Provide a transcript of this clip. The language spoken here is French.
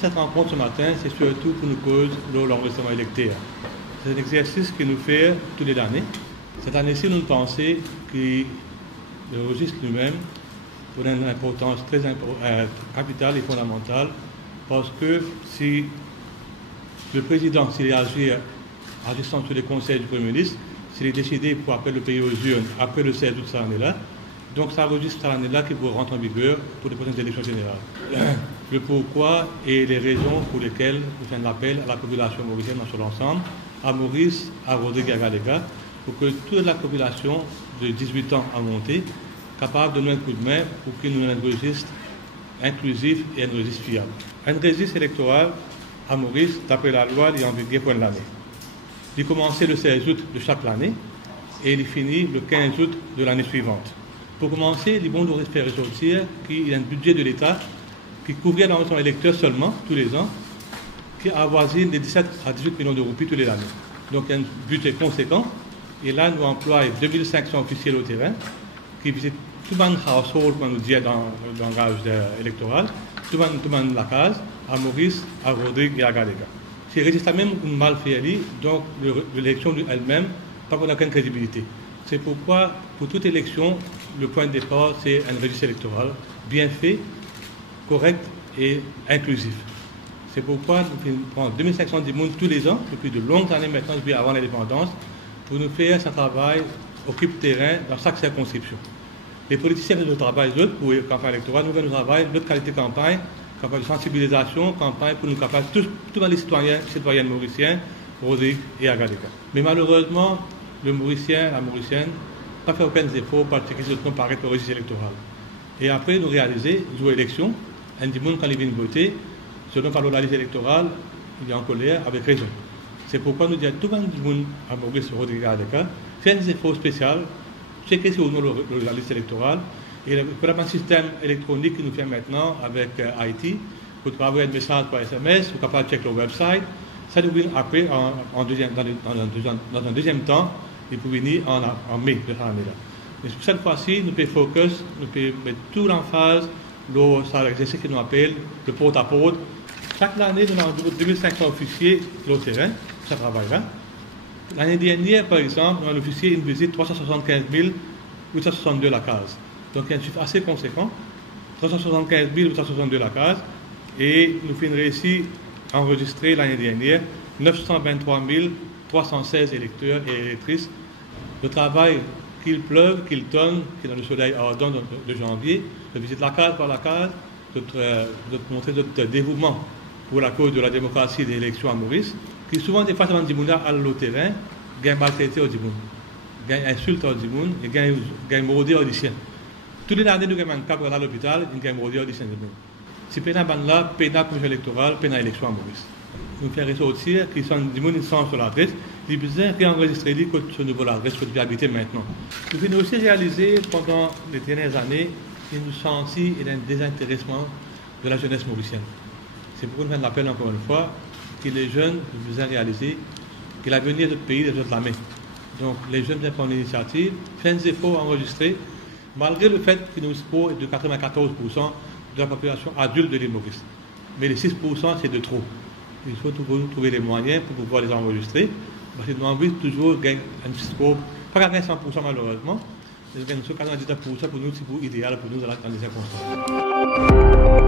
cette rencontre ce matin, c'est surtout pour nous cause l'enregistrement électeur. C'est un exercice que nous faisons tous les années. Cette année-ci, nous pensons que le registre lui-même pour une importance très capitale et fondamentale, parce que si le président, s'il agit agissant sur les conseils du Premier ministre, s'il est décidé pour appeler le pays aux urnes après le 16 août cette année-là, donc ça registre cette année-là qui pourra rentrer en vigueur pour les prochaines élections générales. Le pourquoi et les raisons pour lesquelles nous faisons l'appel à la population mauricienne dans son ensemble, à Maurice, à Rodrigue et à Galega, pour que toute la population de 18 ans à monter capable de nous un coup de main pour qu'il nous ait un registre inclusif et un registre fiable. Un registre électoral à Maurice, d'après la loi, il est en vigueur pour l'année. Il commence le 16 août de chaque année et il finit le 15 août de l'année suivante. Pour commencer, il est bon de faire ressortir qu'il y a un budget de l'État qui couvrait l'ensemble des électeurs seulement, tous les ans, qui avoisine les 17 à 18 millions de roupies tous les années. Donc il y a un budget conséquent. Et là, nous employons 2500 officiels au terrain qui visitent tout le monde household, comme on nous dit dans le langage électoral, tout le monde la case, à Maurice, à Rodrigue et à Galega. C'est registre même une mal fait, donc l'élection elle-même, pas qu'on n'a aucune crédibilité. C'est pourquoi, pour toute élection, le point de départ, c'est un registre électoral bien fait, correct et inclusif. C'est pourquoi nous prenons 2500 monde tous les ans, depuis de longues années maintenant, depuis avant l'indépendance, pour nous faire ce travail occupe terrain dans chaque circonscription. Les politiciens font le travail pour la campagne électorale, nous faisons le travail de qualité de campagne de sensibilisation, campagne pour nous capables, tous les citoyens mauriciens, Rodrigue et Agadeka. Mais malheureusement, le Mauricien, la Mauricienne, n'a pas fait aucun effort particulier de comparer le registre électoral. Et après, nous réaliser, jouer l'élection, un du monde quand il vient voter, selon par la liste électorale, il est en colère avec raison. C'est pourquoi nous disons à tout le monde à Maurice, Rodrigue et Agadeka, fait un effort spécial, checker sur la liste électorale. Et le système électronique que nous faisons maintenant avec IT, pour travailler un message par SMS, ou capable de checker le website, ça nous vient après dans un deuxième temps, et pour venir en mai de cette année-là. Mais pour cette fois-ci, nous pouvons focus, nous pouvons mettre tout l'emphase, c'est ce que nous appelle le porte-à-porte. Chaque année, nous avons 2500 officiers au terrain, ça travaille là. L'année dernière, par exemple, un officier une visite 375 862 la case. Donc il y a un chiffre assez conséquent, 375 862 la case, et nous avons réussi à enregistrer l'année dernière 923 316 électeurs et électrices. Le travail, qu'il pleuve, qu'il tonne, qu'il y a le soleil ardent de janvier, de visiter la case par la case, de montrer notre dévouement pour la cause de la démocratie et des élections à Maurice, qui souvent des fois dans le à le terrain, gagne maltraité au Dimoun, gagne insulte au Dimoun et gagne maudit au lycéen. Tous les années, nous avons un cas à l'hôpital, nous avons maudit au lycéen. Si pénal là, pénal commission électorale, pénal élection à Maurice. Nous faisons ressortir qui sont des gens qui sont sur l'adresse, les besoins qui enregistrés sur nouveau l'adresse que nous habiter maintenant. Nous avons aussi réalisé pendant les dernières années qu'il nous senti un désintéressement de la jeunesse mauricienne. C'est pourquoi nous faisons l'appel encore une fois que les jeunes nous ont réalisé que l'avenir de notre pays est de la main. Donc les jeunes viennent prendre l'initiative, font des efforts enregistrés, malgré le fait que nous sommes de 94% de la population adulte de l'île Maurice. Mais les 6%, c'est de trop. Il faut trouver les moyens pour pouvoir les enregistrer, parce que nous avons envie toujours de gagner un score, pas gagner 100% malheureusement, mais gagner 99% pour nous, c'est idéal pour nous dans les circonstances.